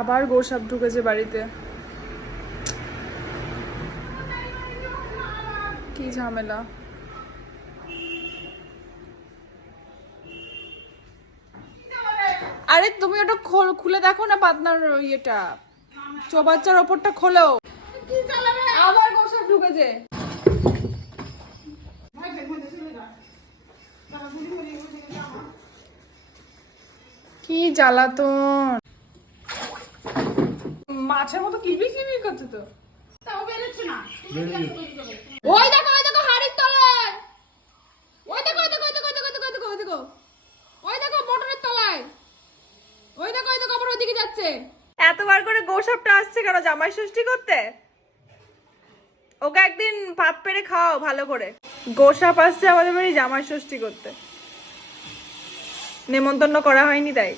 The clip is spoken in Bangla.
আবার গোসাপ ঢুকেছে বাড়িতে, কি ঝামেলা। আরে তুমি ওটা খুলে দেখো না, পাতনার ইয়েটা, চৌবাচ্চার ওপরটা খোলো। আবার গোসাপ ঢুকেছে। কি জ্বালাতন, মাছের মতো কিলবিল কিলবিল করছে তো। ওই দেখো ওই দেখো হাড়ির তলায়, ওই দেখো ওই দেখো ওই দেখো ওই দেখো ওই দেখো ওই দেখো ওই দেখো মোটরের তলায়, ওই দেখো ওই দেখো আবার ওইদিকে যাচ্ছে। এতবার করে গোসাপটা আসছে কেন জামাই ষষ্ঠী করতে? ওকে একদিন ভাত পেরে খাওয়াও ভালো করে। গোসাপ আসছে আমাদের বাড়ি জামাই ষষ্ঠী করতে, নেমন্তন্ন করা হয়নি তাই।